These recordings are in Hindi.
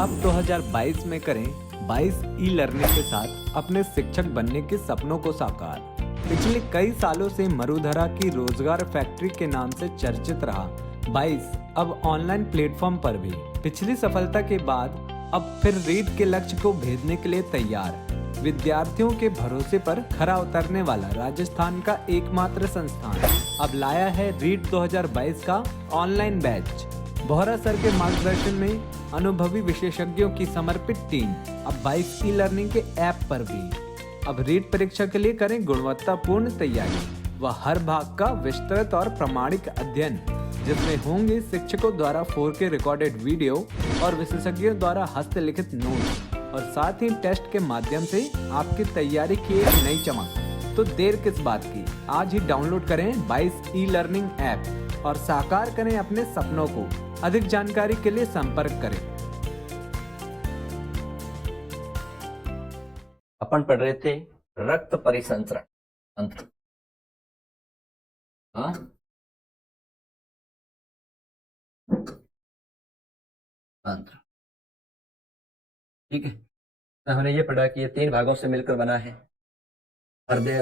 अब 2022 में करें 22 ई लर्निंग के साथ अपने शिक्षक बनने के सपनों को साकार। पिछले कई सालों से मरुधरा की रोजगार फैक्ट्री के नाम से चर्चित रहा 22 अब ऑनलाइन प्लेटफॉर्म पर भी पिछली सफलता के बाद अब फिर रीट के लक्ष्य को भेदने के लिए तैयार। विद्यार्थियों के भरोसे पर खरा उतरने वाला राजस्थान का एकमात्र संस्थान अब लाया है रीट 2022 का ऑनलाइन बैच। बोहरा सर के मार्गदर्शन में अनुभवी विशेषज्ञों की समर्पित टीम अब 22 ई लर्निंग के ऐप पर भी। अब रीट परीक्षा के लिए करें गुणवत्तापूर्ण तैयारी व हर भाग का विस्तृत और प्रामाणिक अध्ययन, जिसमें होंगे शिक्षकों द्वारा 4K रिकॉर्डेड वीडियो और विशेषज्ञों द्वारा हस्तलिखित नोट, और साथ ही टेस्ट के माध्यम से आपकी तैयारी की एक नई चमक। तो देर किस बात की, आज ही डाउनलोड करें 22 ई लर्निंग ऐप और साकार करें अपने सपनों को। अधिक जानकारी के लिए संपर्क करें। अपन पढ़ रहे थे रक्त परिसंचरण तंत्र। तंत्र, ठीक है। तो हमने ये पढ़ा कि ये 3 भागों से मिलकर बना है, हृदय,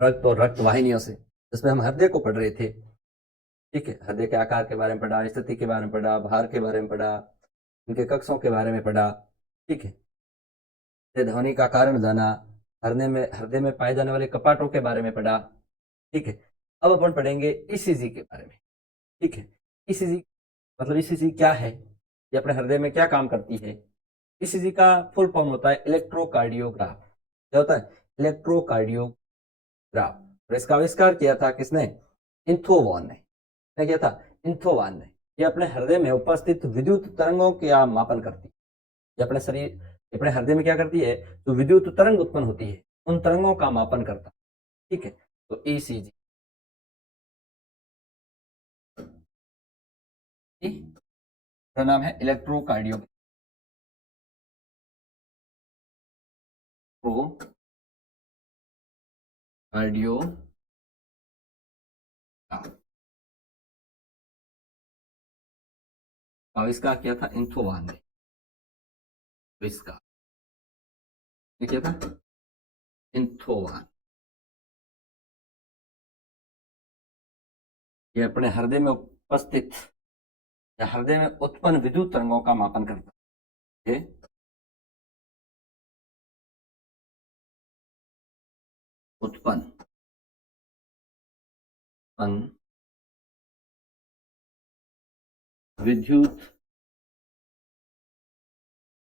रक्त और रक्त वाहिनियों से, जिसमें हम हृदय को पढ़ रहे थे। ठीक है, हृदय के आकार के बारे में पढ़ा, स्थिति के बारे में पढ़ा, भार के बारे में पढ़ा, उनके कक्षों के बारे में पढ़ा। ठीक है, ध्वनि का कारण जाना, हृदय में पाए जाने वाले कपाटों के बारे में पढ़ा। ठीक है, अब अपन पढ़ेंगे ईसीजी के बारे में। ठीक है, ईसीजी मतलब ईसीजी क्या है, ये अपने हृदय में क्या काम करती है। ईसीजी का फुल फॉर्म होता है इलेक्ट्रोकार्डियोग्राफ। क्या होता है? इलेक्ट्रोकार्डियोग्राफ। और इसका आविष्कार किया था किसने? इंथोवॉन ने किया था। इंथोवॉन ने। ये अपने हृदय में उपस्थित विद्युत तरंगों का मापन करती है। ये अपने हृदय में क्या करती है? जो विद्युत तरंग उत्पन्न होती है, उन तरंगों का मापन करता है। ठीक है, तो ईसीजी का नाम है इलेक्ट्रोकार्डियोग्राफ। आविष्कार किया था इंथोवॉन ने। आविष्कार किया था इंथोवॉन। ये अपने हृदय में उपस्थित या हृदय में उत्पन्न विद्युत तरंगों का मापन करता है। उत्पन्न विद्युत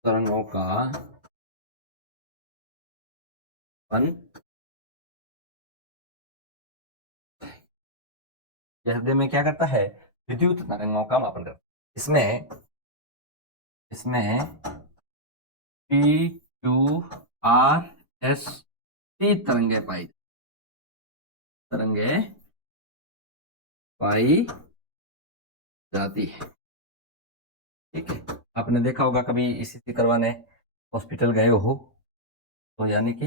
तरंगों का हृदय में क्या करता है? विद्युत तरंगों का मापन करता है। इसमें PQRST तरंगे पाई जाती है। ठीक है, आपने देखा होगा कभी ईसीजी करवाने हॉस्पिटल गए हो तो, यानी कि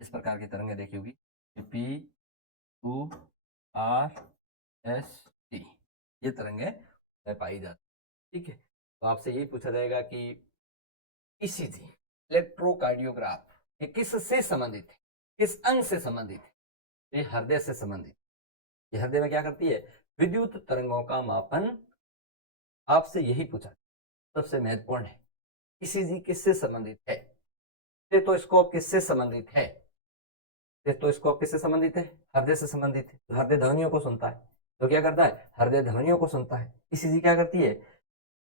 इस प्रकार की तरंगे देखी होगी, PQRST, ये तरंगे पाई जाती। ठीक है, तो आपसे यही पूछा जाएगा कि ईसीजी इलेक्ट्रोकार्डियोग्राफ ये किससे संबंधित है, किस अंग से संबंधित है? ये हृदय से संबंधित। ये हृदय में क्या करती है? विद्युत तरंगों का मापन। आपसे यही पूछा, सबसे महत्वपूर्ण है, ईसीजी किससे संबंधित है? स्टेथोस्कोप किससे संबंधित है? स्टेथोस्कोप किससे संबंधित है? हृदय से संबंधित है। तो हृदय ध्वनियों को सुनता है। तो क्या करता है? हृदय ध्वनियों को सुनता है। ईसीजी क्या करती है?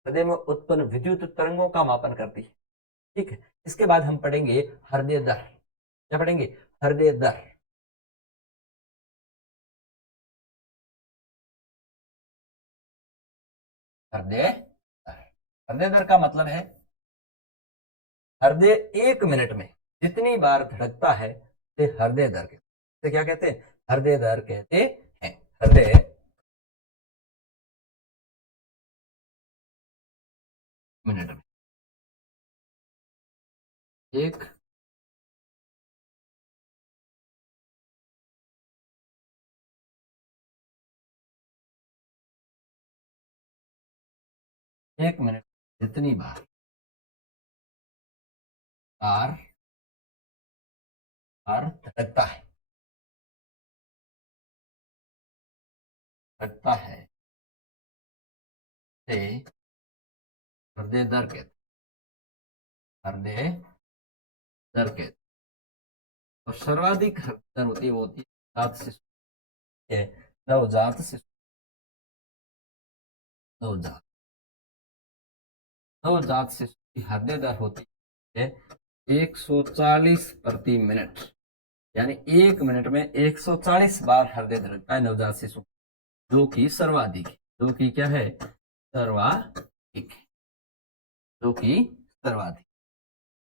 हृदय में उत्पन्न विद्युत तरंगों का मापन करती है। ठीक है, इसके बाद हम पढ़ेंगे हृदय दर। क्या पढ़ेंगे? हृदय दर। हृदय दर का मतलब है हृदय 1 मिनट में जितनी बार धड़कता है, ते हृदय दर कहते। क्या कहते हैं? हृदय दर कहते हैं। हृदय मिनट में 1 1 मिनट जितनी बार बार बार धड़कता है से हृदय दर कहते हृदय दर कहते और सर्वाधिक दर होती है वो होती है नवजात शिशु है, नवजात शिशु नवजात नवजात शिशु की हृदय दर होती है 140 प्रति मिनट, यानी 1 मिनट में 140 बार हृदय धड़कता है नवजात शिशु, जो कि सर्वाधिक है, जो कि क्या है सर्वाधिक है, जो कि सर्वाधिक,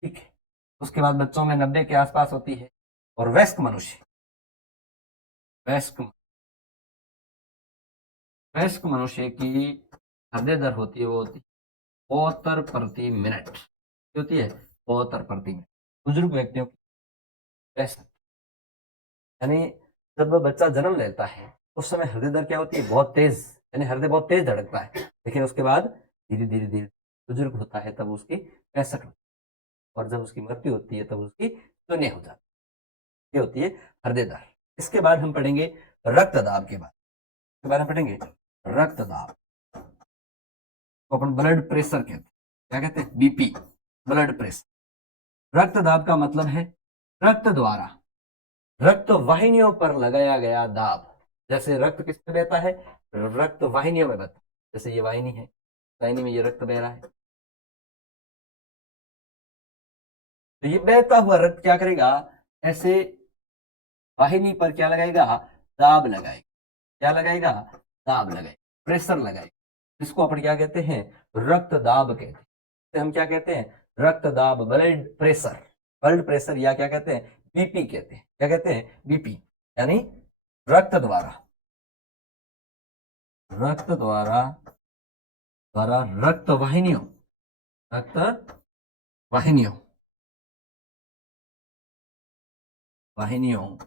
ठीक है। उसके बाद बच्चों में 90 के आसपास होती है। और वयस्क मनुष्य वयस्क वयस्क मनुष्य की हृदय दर होती है वो होती है 72 प्रति मिनट, होती है 72 प्रति मिनट। बुजुर्ग व्यक्तियों की 65, यानी जब बच्चा जन्म लेता है उस समय हृदय दर क्या होती है बहुत तेज, यानी हृदय बहुत तेज धड़कता है, लेकिन उसके बाद धीरे धीरे धीरे बुजुर्ग होता है तब उसकी 65, और जब उसकी मृत्यु होती है तब उसकी 0 हो जाती है। ये होती है हृदय दर। इसके बाद हम पढ़ेंगे रक्तदाब के बारे में पढ़ेंगे रक्तदाब को अपन ब्लड प्रेशर कहते हैं। क्या कहते हैं? BP, blood pressure. रक्तदाब का मतलब है रक्त द्वारा रक्त वाहिनियों पर लगाया गया दाब। जैसे रक्त किस पे बहता है? रक्त वाहिनियों में बहता है। जैसे ये वाहिनी है, वाहिनी में ये रक्त बह रहा है, तो ये बहता हुआ रक्त क्या करेगा? ऐसे वाहिनी पर क्या लगाएगा? दाब लगाएगा। क्या लगाएगा? दाब लगाएगा, प्रेशर लगाएगा। इसको अपन क्या कहते हैं? रक्त दाब कहते हैं। इसे हम क्या कहते हैं? रक्त दाब, ब्लड प्रेशर या क्या कहते हैं? बीपी कहते हैं। क्या कहते हैं? बीपी, यानी रक्त द्वारा रक्त वाहिनियों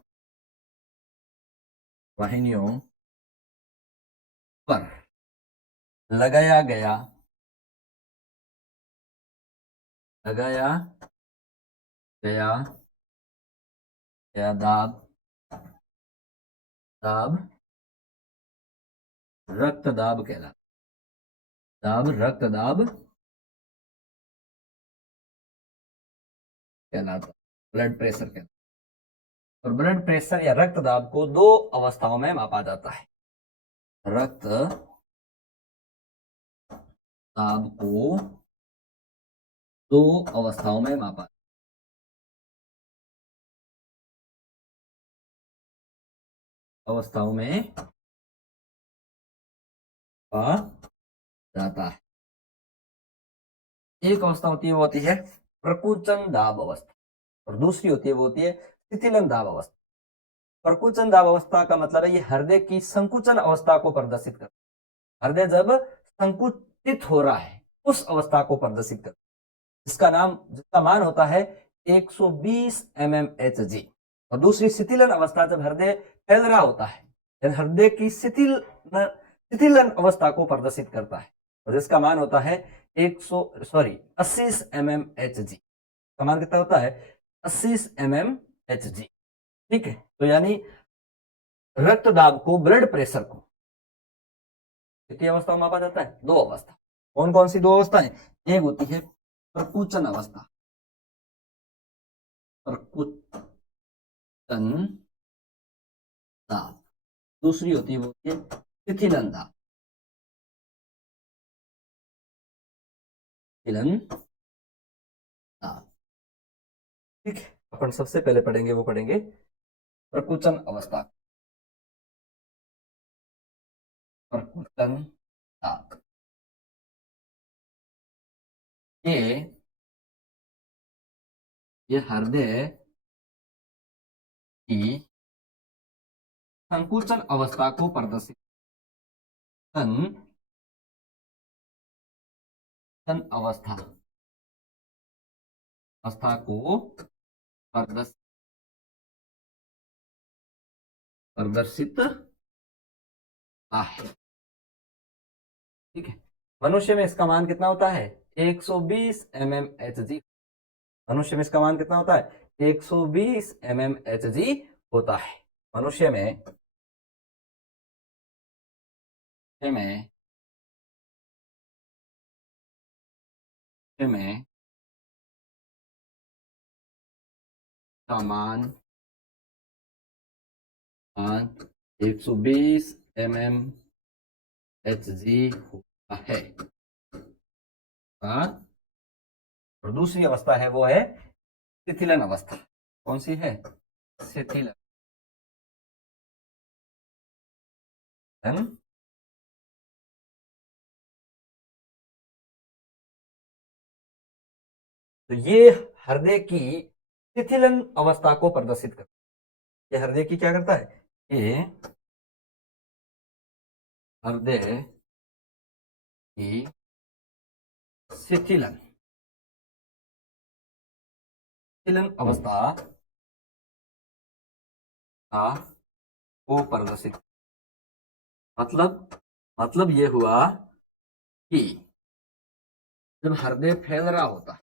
वाहिनियों पर लगाया गया दाब रक्त दाब कहलाता। रक्त दाब कहलाता, ब्लड प्रेशर कहलाता। और ब्लड प्रेशर या रक्त दाब को 2 अवस्थाओं में मापा जाता है। रक्त दाब को 2 अवस्थाओं में मापा जाता है। एक अवस्था होती है वो होती है प्रकुचन दाब अवस्था, और दूसरी होती है वो होती है शिथिलन दाब अवस्था। प्रकुचन दाब अवस्था का मतलब है ये हृदय की संकुचन अवस्था को प्रदर्शित करता है। हृदय जब संकुचित हो रहा है उस अवस्था को प्रदर्शित करता है, जिसका मान होता है 120 mmHg। और दूसरी शिथिलन अवस्था जब हृदय फैल रहा होता है, हृदय की शिथिलन अवस्था को प्रदर्शित करता है, और जिसका मान होता है 80 mmHg। का मान कितना होता है? 80 mmHg, ठीक है। तो यानी रक्त दाब को, ब्लड प्रेशर को कितनी अवस्था में मापा जाता है? 2 अवस्था। कौन कौन सी 2 अवस्थाएं? एक होती है प्रकुचन अवस्था, दाब। दूसरी होती है वो होती है शिथिलन दाब, ठीक है। अपन सबसे पहले पढ़ेंगे प्रकुचन अवस्था। प्रकुचन दाब ये हृदय की संकुचन अवस्था को प्रदर्शित अवस्था को प्रदर्शित है, ठीक है। मनुष्य में इसका मान कितना होता है 120 mmHg। मनुष्य में इसका मान कितना होता है 120 mmHg होता है। मनुष्य में का मान 120 mmHg होता है। और दूसरी अवस्था है वो है शिथिलन अवस्था। कौन सी है शिथिलन तो ये हृदय की शिथिलन अवस्था को प्रदर्शित करता है। ये हृदय की क्या करता है ये हृदय की शिथिलन अवस्था को प्रदर्शित मतलब ये हुआ कि जब हृदय फैल रहा होता है,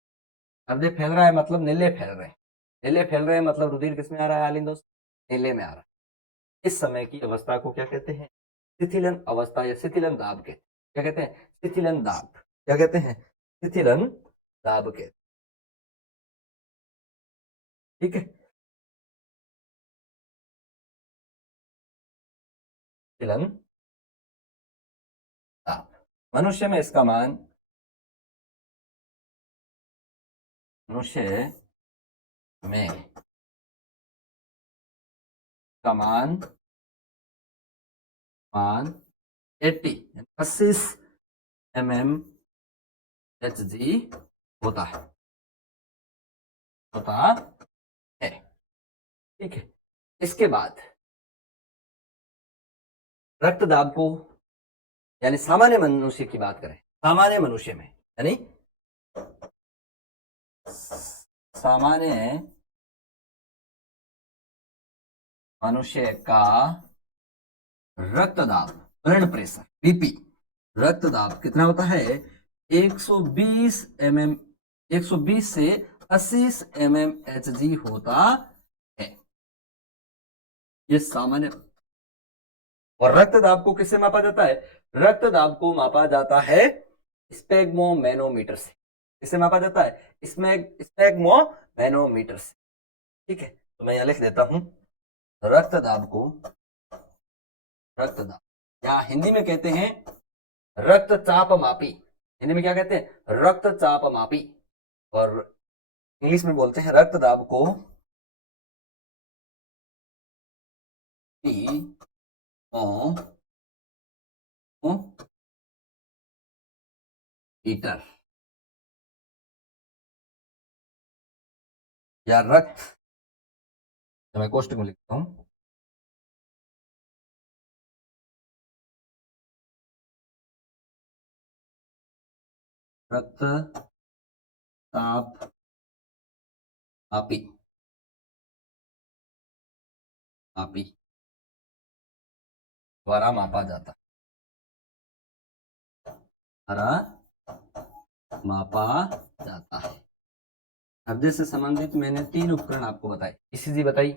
हृदय फैल रहा है मतलब नीले फैल रहे हैं, नीले फैल रहे हैं मतलब रुधिर किस में आ रहा है आलिंद दोस्त नीले में आ रहा है। इस समय की अवस्था को क्या कहते हैं शिथिलन अवस्था या शिथिलन दाब कहते हैं। क्या कहते हैं शिथिलन दाब। क्या कहते हैं शिथिलन दाब कहते हैं। ठीक है शिथिलन दाब। मनुष्य में इसका मान का मान 80 mmHg होता है ठीक है। इसके बाद रक्तदाब को यानी सामान्य मनुष्य की बात करें, सामान्य मनुष्य में यानी सामान्य मनुष्य का रक्तदाब ब्लड प्रेशर बीपी रक्तदाब कितना होता है 120 से 80 mmHg होता है। ये सामान्य। और रक्तदाब को किससे मापा जाता है रक्तदाब को मापा जाता है स्पेग्मोमैनोमीटर से। किससे मापा जाता है स्पेग्मोमैनोमीटर से। ठीक है तो मैं यहां लिख देता हूं रक्तदाब या हिंदी में कहते हैं रक्तचाप मापी। हिंदी में क्या कहते हैं रक्तचाप मापी और इंग्लिश में बोलते हैं रक्तदाब को मीटर या रक्त तो मैं कोष्टक में लिखता हूं रक्तचाप मापी द्वारा मापा जाता है। हृदय से संबंधित मैंने 3 उपकरण आपको बताए। ईसीजी बताई,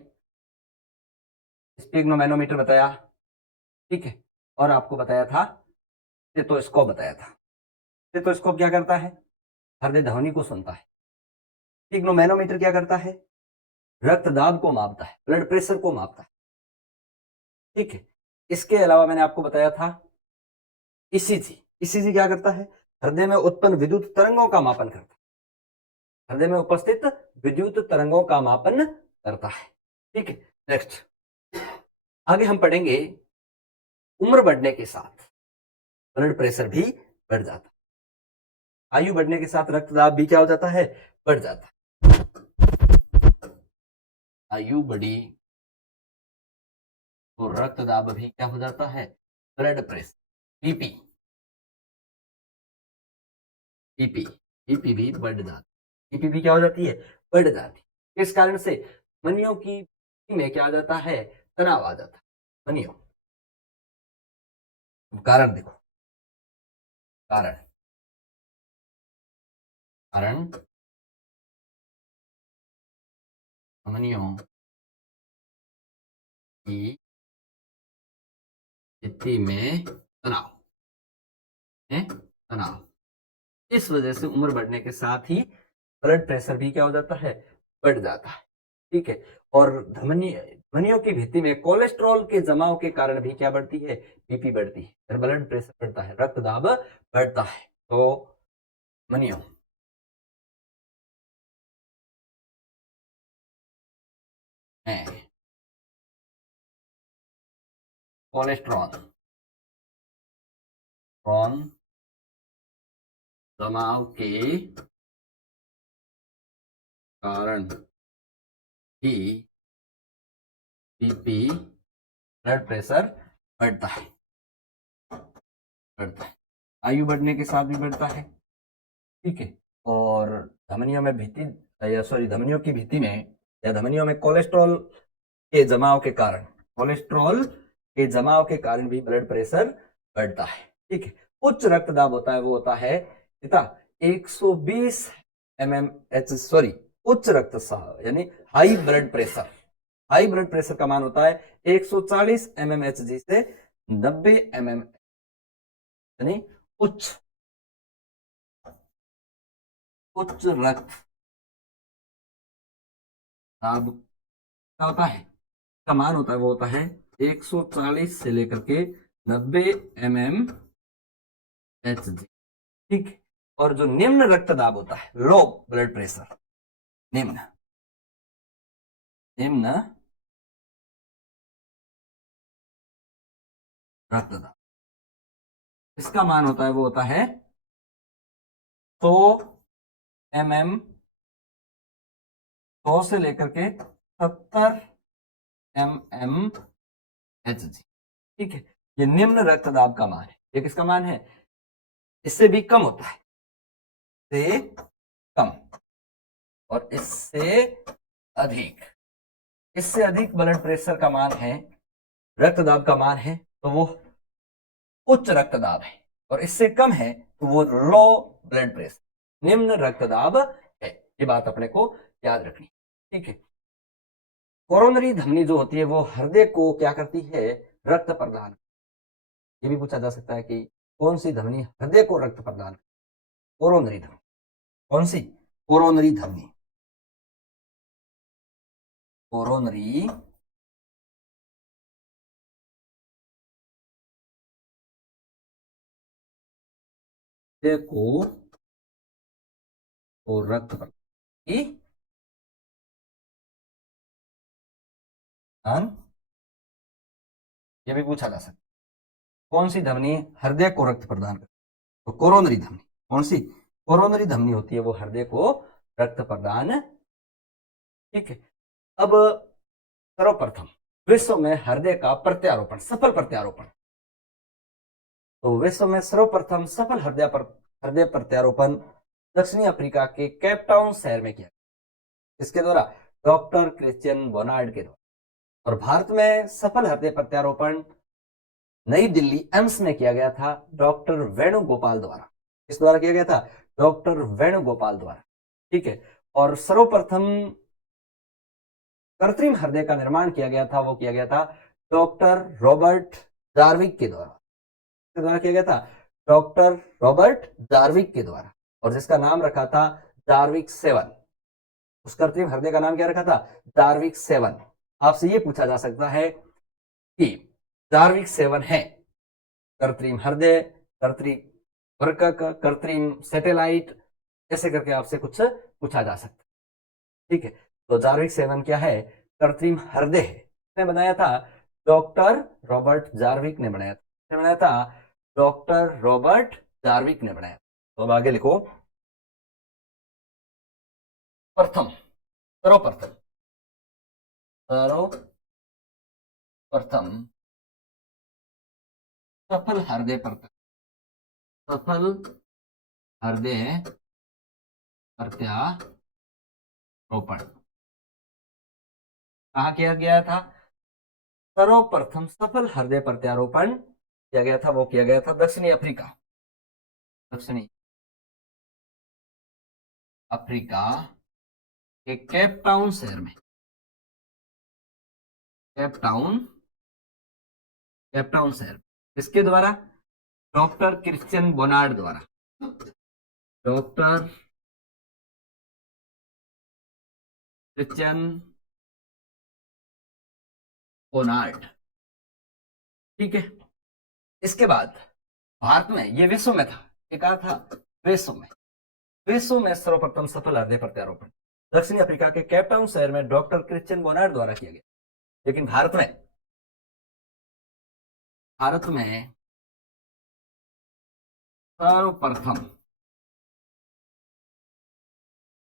स्पेग्मोमैनोमीटर बताया, ठीक है, और आपको बताया था स्टेथोस्कोप बताया था। स्टेथोस्कोप क्या करता है हृदय ध्वनि को सुनता है। स्पेग्मोमैनोमीटर क्या करता है रक्तदाब को मापता है, ब्लड प्रेशर को मापता है। ठीक है इसके अलावा मैंने आपको बताया था ईसीजी। ईसीजी क्या करता है हृदय में उत्पन्न विद्युत तरंगों का मापन करता है, हृदय में उपस्थित विद्युत तरंगों का मापन करता है। ठीक है नेक्स्ट आगे हम पढ़ेंगे उम्र बढ़ने के साथ ब्लड प्रेशर भी बढ़ जाता है। आयु बढ़ने के साथ रक्तदाब भी क्या हो जाता है बढ़ जाता है। आयु बढ़ी तो रक्तदाब भी क्या हो जाता है ब्लड प्रेशर बीपी भी बढ़ जाती है। बीपी भी क्या हो जाती है बढ़ जाती है। इस कारण से मनियों की में क्या आ जाता है तनाव आ जाता है। मनियों कारण देखो कारण कारण धमनियों की स्थिति में तनाव इस वजह से उम्र बढ़ने के साथ ही ब्लड प्रेशर भी क्या हो जाता है, बढ़ जाता है। ठीक है। और धमनियों की भित्ति में कोलेस्ट्रॉल के जमाव के कारण भी क्या बढ़ती है, बीपी बढ़ती है, फिर ब्लड प्रेशर बढ़ता है, रक्तदाब बढ़ता है। तो धमनियों में कोलेस्ट्रॉल जमाव के कारण भी बीपी ब्लड प्रेशर बढ़ता है। आयु बढ़ने के साथ भी बढ़ता है। ठीक है। और धमनियों में धमनियों की भित्ति में या धमनियों में कोलेस्ट्रॉल के जमाव के कारण भी ब्लड प्रेशर बढ़ता है। ठीक है। उच्च रक्तदाब होता है, वो होता है कितना, 120 mmHg, उच्च रक्तचाप यानी हाई ब्लड प्रेशर का मान होता है 140 mmHg से 90 mm, यानी उच्च रक्त दाब क्या होता है, का मान होता है, वो होता है 140 से लेकर के 90 mmHg। ठीक। और जो निम्न रक्तदाब होता है, लो ब्लड प्रेशर, निम्न रक्तदाब, इसका मान होता है, वो होता है 100 mm, 100 से लेकर के 70 mmHg। ठीक है। ये निम्न रक्तदाब का मान है। ये किसका मान है, इससे भी कम होता है, से कम, और इससे अधिक ब्लड प्रेशर का मान है, रक्तदाब का मान है, तो वो उच्च रक्तदाब है, और इससे कम है तो वो लो ब्लड प्रेशर, निम्न रक्तदाब है। ये बात अपने को याद रखनी। ठीक है। कोरोनरी धमनी जो होती है वो हृदय को क्या करती है, रक्त प्रदान। ये भी पूछा जा सकता है कि कौन सी धमनी हृदय को रक्त प्रदान, कोरोनरी धमनी। कौन सी, कोरोनरी धमनी, कोरोनरी को रक्त प्रदान, ये भी पूछा जा सकता है कौन सी धमनी हृदय को रक्त प्रदान करती है, तो कोरोनरी धमनी। कौन सी, कोरोनरी धमनी होती है वो हृदय को रक्त प्रदान। ठीक है। अब सर्वप्रथम विश्व में हृदय का प्रत्यारोपण, सफल प्रत्यारोपण, तो विश्व में सर्वप्रथम सफल हृदय प्रत्यारोपण दक्षिणी अफ्रीका के केप टाउन शहर में किया, इसके द्वारा डॉक्टर क्रिश्चियन बर्नार्ड के द्वारा। और भारत में सफल हृदय प्रत्यारोपण नई दिल्ली एम्स में किया गया था डॉक्टर वेणुगोपाल द्वारा। किस द्वारा किया गया था, डॉक्टर वेणुगोपाल द्वारा। ठीक है। और सर्वप्रथम कृत्रिम हृदय का निर्माण किया गया था, वो किया गया था डॉक्टर रॉबर्ट जार्विक के द्वारा। किसके द्वारा किया गया था, डॉक्टर रॉबर्ट जार्विक के द्वारा, और जिसका नाम रखा था जार्विक 7। उस कृत्रिम हृदय का नाम क्या रखा था, जार्विक 7। आपसे ये पूछा जा सकता है कि जार्विक 7 है कृत्रिम हृदय, कृत्रिम वर्कक, कृत्रिम सैटेलाइट, ऐसे करके आपसे कुछ पूछा जा सकता है। ठीक है। तो जार्विक 7 क्या है, कृत्रिम हृदय है। किसने बनाया था, डॉक्टर रॉबर्ट जार्विक ने बनाया था। किसने बनाया था, डॉक्टर रॉबर्ट जार्विक ने बनाया। तो अब आगे लिखो, सर्वप्रथम सफल हृदय प्रत्यारोपण कहाँ किया गया था, सर्वप्रथम सफल हृदय प्रत्यारोपण किया गया था, वो किया गया था दक्षिणी अफ्रीका के केप टाउन शहर में, केप टाउन शहर, किसके द्वारा? डॉक्टर क्रिश्चियन बोनार्ड द्वारा, डॉक्टर क्रिश्चियन बोनार्ड। ठीक है, इसके बाद भारत में, ये विश्व में था, ये कहा था विश्व में सर्वप्रथम सफल हृदय प्रत्यारोपण दक्षिणी अफ्रीका के केप टाउन शहर में डॉक्टर क्रिश्चियन बोनार्ड द्वारा किया गया। लेकिन भारत में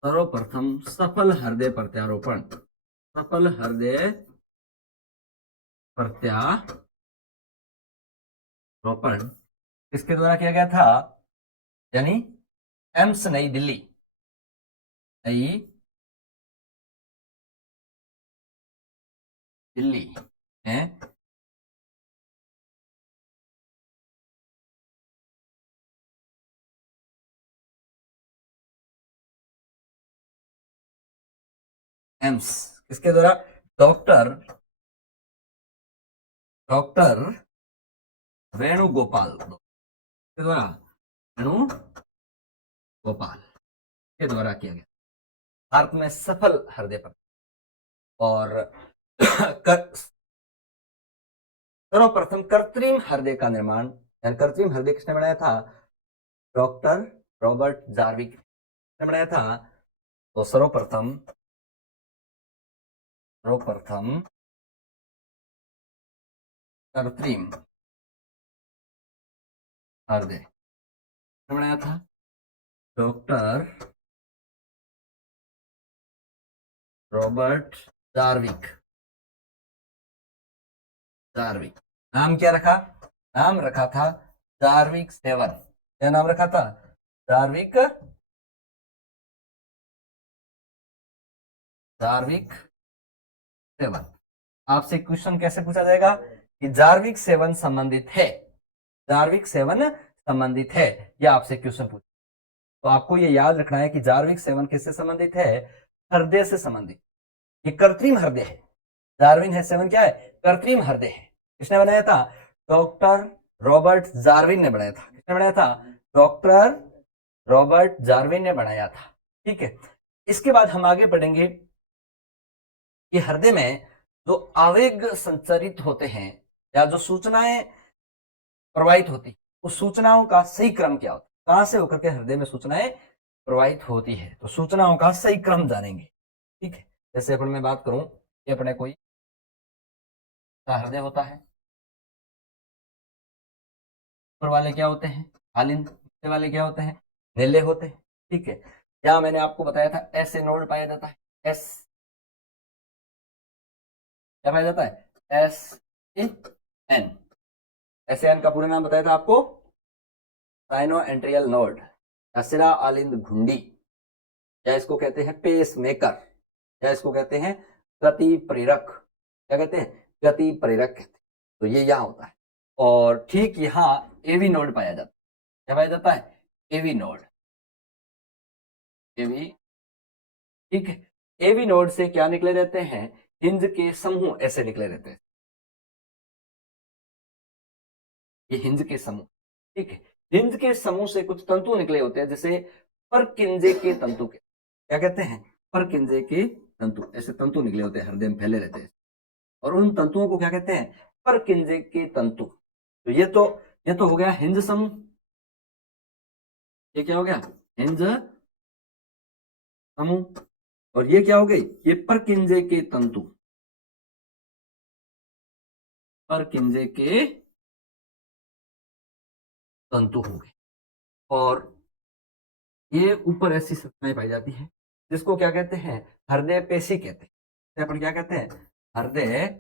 सर्वप्रथम सफल हृदय प्रत्यारोपण किसके द्वारा किया गया था? यानी एम्स नई दिल्ली है एम्स, किसके द्वारा? डॉक्टर वेणुगोपाल के द्वारा, वेणुगोपाल के द्वारा किया गया। भारत में सफल हृदय पर और सर्वप्रथम कृत्रिम हृदय का निर्माण, यानी कृत्रिम हृदय किसने बनाया था? डॉक्टर रॉबर्ट जार्विक ने बनाया था। तो सर्वप्रथम कृत्रिम हृदय बनाया था डॉक्टर रॉबर्ट जार्विक। नाम क्या रखा? नाम रखा था जार्विक 7। क्या नाम रखा था? जार्विक 7। आपसे क्वेश्चन कैसे पूछा जाएगा कि जार्विक 7 संबंधित है, या आपसे क्वेश्चन पूछ। तो आपको ये याद रखना है कि जार्विक 7 किससे संबंधित है? हृदय से संबंधित। ये कृत्रिम हृदय है। जार्विक 7 क्या है? कृत्रिम हृदय है। किसने बनाया था? डॉक्टर रॉबर्ट जार्विन ने बनाया था। किसने बनाया था? डॉक्टर रॉबर्ट जार्विन ने बनाया था। ठीक है, इसके बाद हम आगे बढ़ेंगे कि हृदय में जो आवेग संचारित होते हैं या जो सूचनाएं प्रवाहित होती, उस सूचनाओं का सही क्रम क्या होता है? कहां से होकर के हृदय में सूचनाएं प्रवाहित होती है? तो सूचनाओं का सही क्रम जानेंगे। ठीक है, जैसे अपन मैं बात करूं कि अपने कोई हृदय होता है, ऊपर वाले क्या होते हैं? हालिंद, नीचे वाले क्या होते हैं? नीले होते हैं। ठीक है, यहां मैंने आपको बताया था ऐसे नोड पाया जाता है, एस क्या पाया जाता है? एन का पूरा नाम बताया था आपको, साइनोएंट्रियल नोड या सिरा आलिंद घुंडी, या इसको कहते हैं पेस मेकर, या इसको कहते हैं गति प्रेरक। क्या कहते हैं? गति प्रेरक कहते हैं। तो ये यहां होता है और ठीक यहां एवी नोड पाया जाता है। क्या पाया जाता है? AV node. ठीक है, एवी नोड से क्या निकले रहते हैं? हिंज के समूह ऐसे निकले रहते हैं, ये हिंज के समूह। ठीक है, हिंज के समूह से कुछ तंतु निकले होते हैं, जैसे परकिंजे के तंतु के, क्या कहते हैं? परकिंजे के तंतु। ऐसे तंतु निकले होते हैं, हृदय में फैले रहते हैं, और उन तंतुओं को क्या कहते हैं? परकिंजे के तंतु। तो ये तो हो गया हिंज समूह। ये क्या हो गया? हिंज समूह। और ये क्या हो गई? ये परकिंजे के तंतु। परकिंजे के तंतु हो गए। और ये ऊपर ऐसी संरचनाएं पाई जाती है जिसको क्या कहते हैं? हृदय पेशी कहते हैं। अपन क्या कहते हैं? हृदय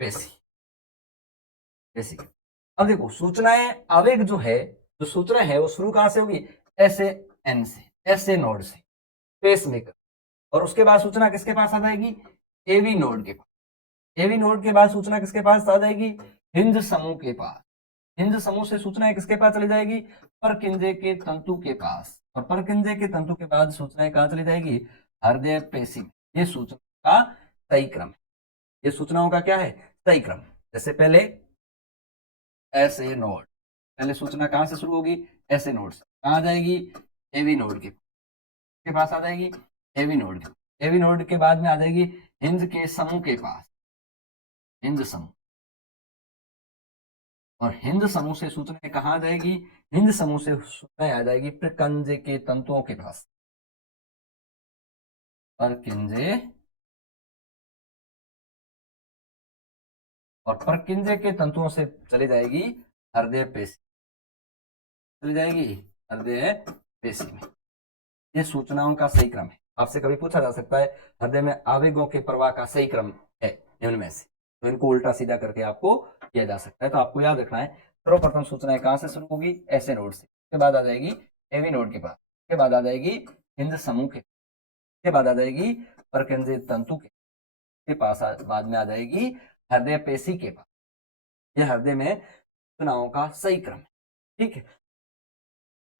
पेशी। अब देखो, सूचनाएं, आवेग जो है, जो सूचना है वो शुरू कहां से होगी? ऐसे एन से, ऐसे नोड से, पेस मेकर। और उसके बाद सूचना किसके पास आ जाएगी? एवी नोड के पास। एवी नोड के बाद सूचना किसके पास आ जाएगी? हिंज समूह के पास। हिंज समूह से सूचना किसके पास चली जाएगी? परकिंजे के तंतु के पास, और परकिंजे के तंतु के बाद सूचनाएं कहां चली जाएगी, हृदय पेशी में। ये सूचना का सही क्रम है, ये सूचनाओं का क्या है, सही क्रम। जैसे पहले एस ए नोड, पहले सूचना कहां से शुरू होगी, एस ए नोड से, कहां जाएगी, एवी नोड के पास आ जाएगी, एवी नोड के, एवी नोड के बाद में आ जाएगी हिंज के समूह के पास, हिंज समूह, और हिंद समूह से सूचनाएं कहां आ जाएगी, हिंद समूह से सूचनाएं आ जाएगी प्रकंजे के तंतुओं के पास, परकिंजे, और परकिंजे के तंतुओं से चली जाएगी हृदय पेशी, चली जाएगी हृदय पेशी में। ये सूचनाओं का सही क्रम है। आपसे कभी पूछा जा सकता है हृदय में आवेगों के प्रवाह का सही क्रम है निम्न में से, तो इनको उल्टा सीधा करके आपको किया जा सकता है। तो आपको याद रखना है, सर्वप्रथम सूचनाएं कहां से शुरू होगी, ऐसे नोड से, उसके बाद आ जाएगी एवी नोड के पास, उसके बाद आ जाएगी हिंद समूह के बाद आ जाएगी परकिंजे तंतु के पास, बाद में आ जाएगी हृदय पेशी के पास। यह हृदय में सूचनाओं का सही क्रम है। ठीक है,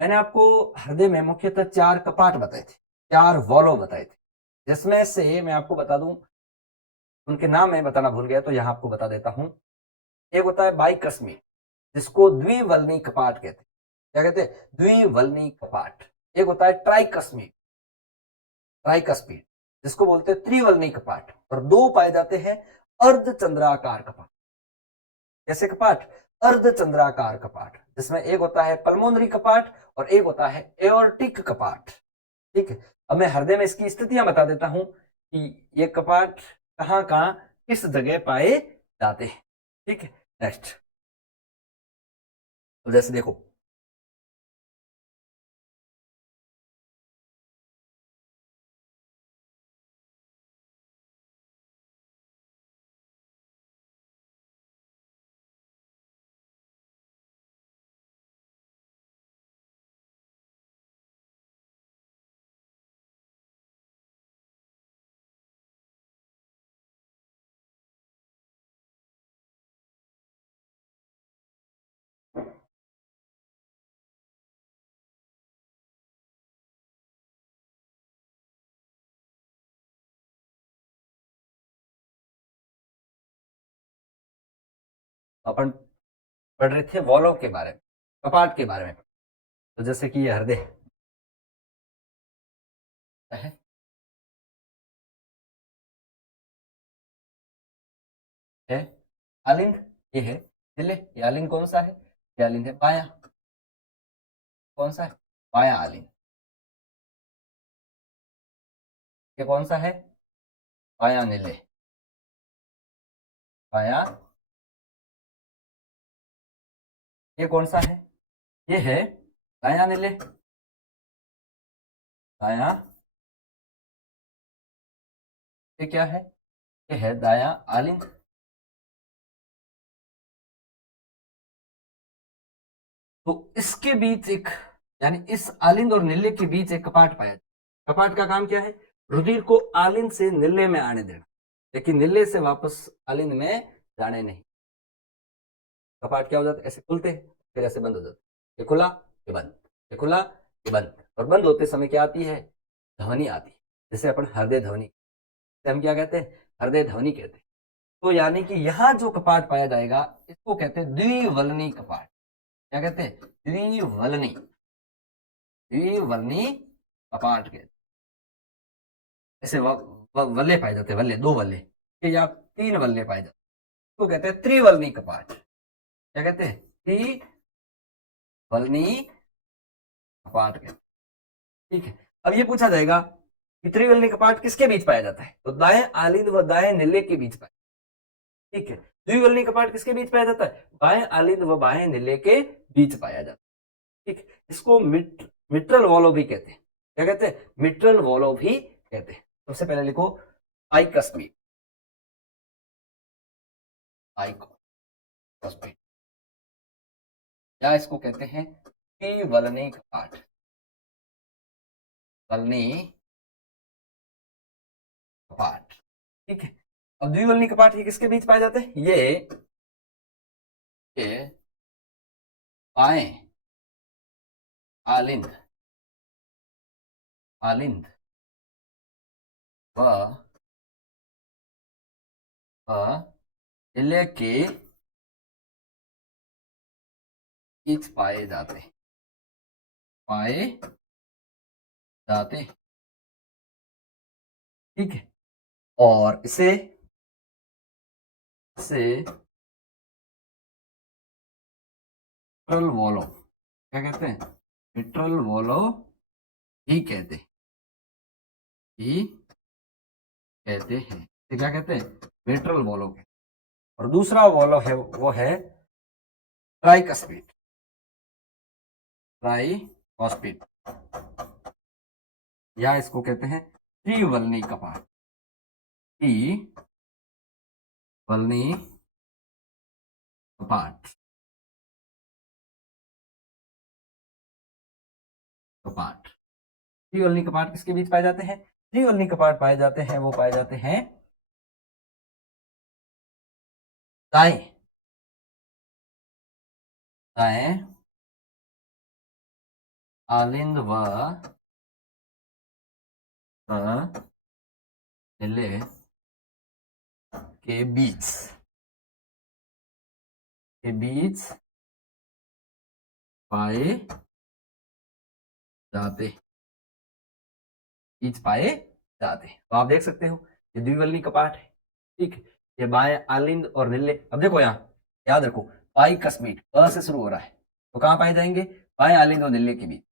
मैंने आपको हृदय में मुख्यतः 4 कपाट बताए थे, 4 वॉल्व बताए थे, जिसमें से मैं आपको बता दूं, उनके नाम मैं बताना भूल गया तो यहां आपको बता देता हूं। एक होता है बाइकस्मी, जिसको द्विवल्नी कपाट कहते हैं, क्या कहते हैं, द्विवल्नी कपाट। एक होता है ट्राइकस्मी, ट्राइकस्मी, जिसको बोलते हैं त्रिवल्नी कपाट। और 2 पाए जाते हैं अर्धचंद्राकार कपाट। कैसे कपाट, अर्धचंद्राकार कपाट, जिसमें एक होता है पल्मोनरी कपाट और एक होता है एओर्टिक कपाट। ठीक है, अब मैं हृदय में इसकी स्थितियां बता देता हूं कि ये कपाट कहां कहां किस जगह पाए जाते हैं। ठीक है, नेक्स्ट, तो जैसे देखो, अपन पढ़ रहे थे वॉल्व के बारे में, कपाट के बारे में। तो जैसे कि ये हृदय है, है आलिंद, ये है दिल्ली, ये आलिंद कौन सा है, ये आलिंद है बाया, कौन सा है, बाया आलिंद। ये कौन सा है, बाया नीले, बाया, ये कौन सा है, ये है बाया नीले, बाया, ये क्या है, ये है दाया आलिंद। तो इसके बीच एक, यानी इस आलिंद और नीले के बीच एक कपाट पाया जाता है। कपाट का काम क्या है, रुधिर को आलिंद से नीले में आने देना, लेकिन नीले से वापस आलिंद में जाने नहीं। कपाट क्या हो जाता है, ऐसे खुलते हैं फिर ऐसे बंद हो जाते, ये खुला, ये बंद, ये खुला, ये बंद, और बंद होते समय क्या आती है, ध्वनि आती है, जैसे अपन हृदय ध्वनि, हम क्या कहते हैं, हृदय ध्वनि कहते हैं। तो यानी कि यहां जो कपाट पाया जाएगा इसको कहते हैं द्विवल्नी कपाट। क्या कहते हैं, द्विवल्नी, द्विवल्नी कपाट के, ऐसे वल्ले पाए जाते हैं, वल्ले, 2 वल्ले या 3 वल्ले पाए जाते हैं, तो कहते हैं त्रिवल्नी कपाट। क्या कहते हैं, त्रिवल्नी कपाट के। ठीक है, अब ये पूछा जाएगा कि त्रिवल्नी कपाट किसके बीच पाया जाता है, तो दाएं आलिंद व दाएं नीले के बीच पाया। ठीक है, द्विवल्नी कपाट किसके बीच पाया जाता है, बाएं आलिंद व बाएं नीले के बीच पाया जाता है। ठीक, इसको मिट्रल वॉल्व भी कहते हैं। क्या कहते हैं, मिट्रल वॉल्व भी कहते हैं। सबसे पहले लिखो आइकस्मी, आइकस्मी, या इसको कहते हैं द्विवल्नी कपाट, वल्नी कपाट। ठीक है, अब द्विवल्नी कपाट ये किसके बीच पाए जाते हैं, ये बाएं आलिंद आलिंद व नीले के बीच पाए जाते ठीक है। और इसे मिट्रल वॉलो क्या कहते हैं? मिट्रल वॉलो ही कहते हैं क्या कहते हैं? मिट्रल वॉलो। और दूसरा वॉलो है वो है ट्राइकस्पिड या इसको कहते हैं त्रिवलनी कपाट। त्रिवलनी कपाट त्रिवलनी कपाट किसके बीच पाए जाते हैं? त्रिवलनी कपाट पाए जाते हैं, वो पाए जाते हैं दाएं आलिंद व नीले के बीच पाए जाते तो आप देख सकते हो ये द्विवलनी कपाट है, ठीक है। ये बाएं आलिंद और नीले। अब देखो यहाँ याद रखो पाई कस्मीट अ से शुरू हो रहा है, तो कहां पाए जाएंगे? बाएं आलिंद और नीले के बीच।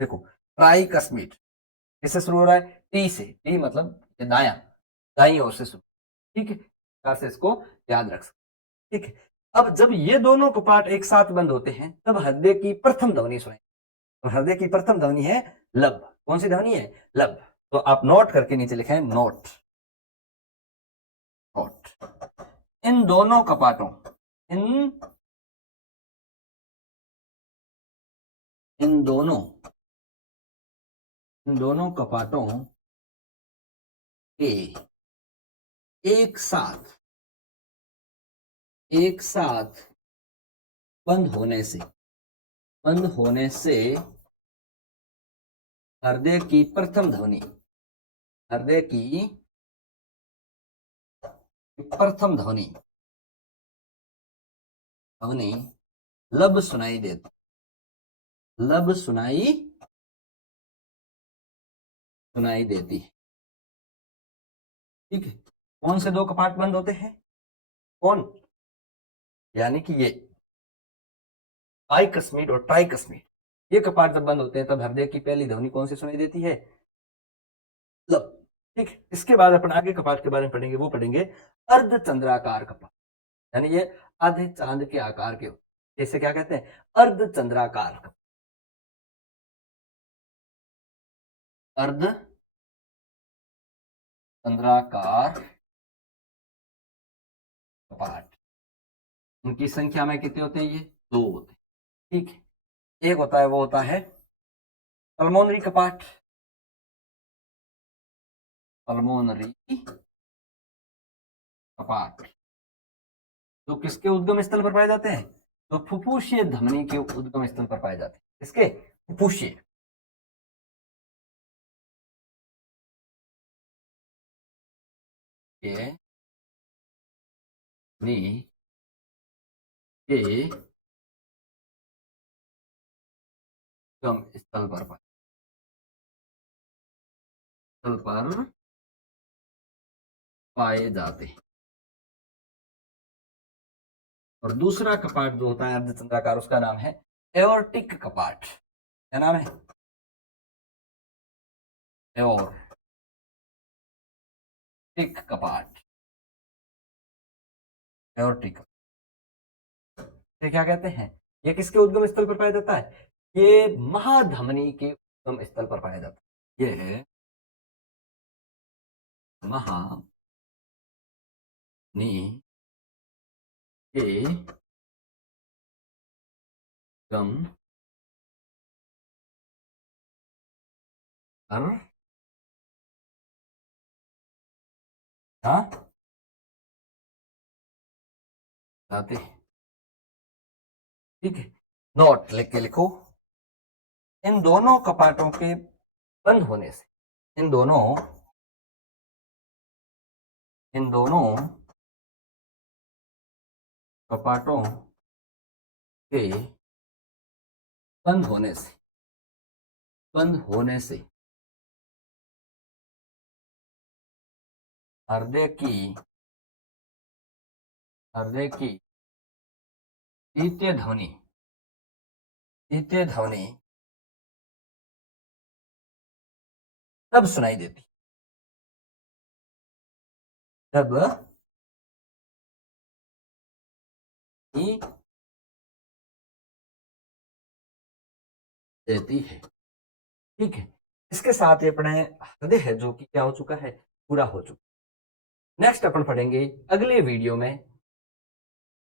देखो ट्राई कस्मीट किससे शुरू हो रहा है? टी से। टी मतलब ये दाई ओर से शुरू, ठीक है। से इसको याद रख सकते, ठीक है। अब जब ये दोनों कपाट एक साथ बंद होते हैं तब हृदय की प्रथम ध्वनि सुनाई। और हृदय की प्रथम ध्वनि है लब। कौन सी ध्वनि है? लब। तो आप नोट करके नीचे लिखें नोट। इन दोनों कपाटों इन दोनों कपाटों के एक साथ बंद होने से हृदय की प्रथम ध्वनि लब सुनाई देती है, ठीक है। कौन से दो कपाट बंद होते हैं? कौन? यानी कि ये आइकस्मिड और ट्राइकस्मिड, ये कपाट जब बंद होते हैं तब हृदय की पहली ध्वनि कौन सी सुनाई देती है? लब, ठीक है। इसके बाद अपन आगे कपाट के बारे में पढ़ेंगे, वो पढ़ेंगे अर्धचंद्राकार कपाट। यानी ये आधे चांद के आकार के, इसे क्या कहते हैं? अर्धचंद्राकार कपाट। अर्धचंद्राकार कपाट, उनकी संख्या में कितने होते हैं? ये दो होते हैं, ठीक है। एक होता है वो होता है पल्मोनरी कपाट। जो किसके उद्गम स्थल पर पाए जाते हैं? तो फुफ्फुसीय धमनी के उद्गम स्थल पर पाए जाते हैं। किसके? फुफ्फुसीय। के उद्गम स्थल पर पाए जाते हैं। और दूसरा कपाट जो होता है अर्धचंद्राकार, उसका नाम है एओर्टिक कपाट। क्या नाम है? एओर्टिक कपाट। एओर्टिक, ये क्या कहते हैं? ये किसके उद्गम स्थल पर पाया जाता है? ये महाधमनी के उद्गम स्थल पर पाया जाता है। ये है महाधमनी के उद्गम जाते हैं, ठीक है। नोट लिख के लिखो, इन दोनों कपाटों के बंद होने से, इन दोनों कपाटों के बंद होने से हृदय की द्वितीय ध्वनि तब सुनाई देती, तब ही देती है। ठीक है, इसके साथ ही अपने हृदय है जो कि क्या हो चुका है, पूरा हो चुका। नेक्स्ट अपन पढ़ेंगे अगले वीडियो में